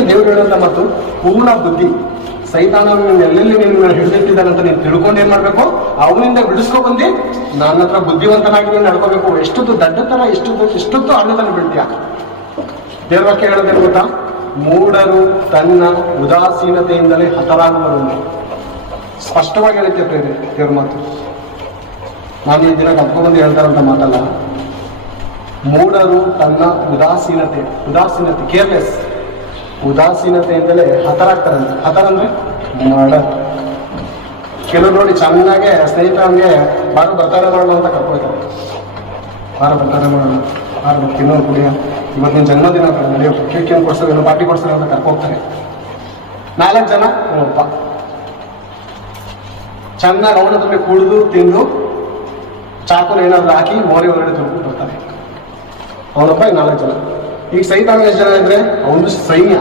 ಅದಕ್ಕೆ ದೇವರು ಹೇಳುವಂತ ಮತ್ತು ಪೂರ್ಣ ಬುದ್ಧಿ. ಸೈತಾನ ಎಲ್ಲೆಲ್ಲಿ ನಿನ್ನ ಹಿಡಿದಿಟ್ಟಿದ್ದಾನಂತ ನೀನು ತಿಳ್ಕೊಂಡು ಏನ್ ಮಾಡ್ಬೇಕು, ಅವನಿಂದ ಬಿಡಿಸ್ಕೊ ಬಂದು ನನ್ನ ಹತ್ರ ಬುದ್ಧಿವಂತನಾಗಿ ನೀನು ನಡ್ಕೋಬೇಕು. ಎಷ್ಟೊತ್ತು ದಡ್ಡತನ, ಎಷ್ಟೊತ್ತು ಹಳ್ಳತನ ಬೀಳ್ತೀಯ. ದೇವ್ರ ವಾಕ್ಯ ಹೇಳೋದೇನು ಗೊತ್ತಾ, ಮೂಢರು ತನ್ನ ಉದಾಸೀನತೆಯಿಂದಲೇ ಹತರಾಗುವರು. ಸ್ಪಷ್ಟವಾಗಿ ಹೇಳುತ್ತೆ ಪ್ರೇರೆ ದೇವ್ರ ಮಾತು. ನಾನು ಈ ದಿನ ಕತ್ಕೊಂಡ್ಬಂದು ಹೇಳ್ತಾರಂತ ಮಾತಲ್ಲ. ಮೂಢರು ತನ್ನ ಉದಾಸೀನತೆ ಕೇರ್ಲೆಸ್ ಉದಾಸೀನತೆಯಿಂದಲೇ ಹತರಾಗ್ತಾರಂತೆ. ಹತರ ಅಂದ್ರೆ ಮಾಡ. ಕೆಲವರು ನೋಡಿ ಚೆನ್ನಾಗೆ ಸ್ನೇಹಿತರಿಗೆ ಬಾರು ಬರ್ತಾರೆ ಮಾಡೋಣ ಅಂತ ಕರ್ಕೊಳ್ತಾರೆ. ಬಾರ ಬರ್ತಾರೆ ಮಾಡೋಣ, ಬಾರ ತಿನ್ನೋದು ಕುಡಿಯ, ಇವತ್ತಿನ ಜನ್ಮದಿನ ನಡೆಯೋ ಕೇಕ್ ಏನು ಕೊಡ್ಸೋದು, ಪಾರ್ಟಿ ಕೊಡ್ಸೋದು ಅಂತ ಕರ್ಕೋಗ್ತಾರೆ. 4 ಜನ ಅವನಪ್ಪ ಚೆನ್ನಾಗಿ ಅವನ ಹತ್ರ ಕುಡಿದು ತಿಂದು ಚಾಕುನ ಏನಾದ್ರು ಹಾಕಿ ಮೋರಿ ಹೊರಗಡೆ ತೊಳ್ಕೊಂಡು ಬರ್ತಾರೆ. ಅವನೊಬ್ಬ 4 ಜನ. ಈಗ ಸೈತಾನ ಎಷ್ಟು ಜನ ಇದ್ರೆ ಅವನು ಸೈನ್ಯ.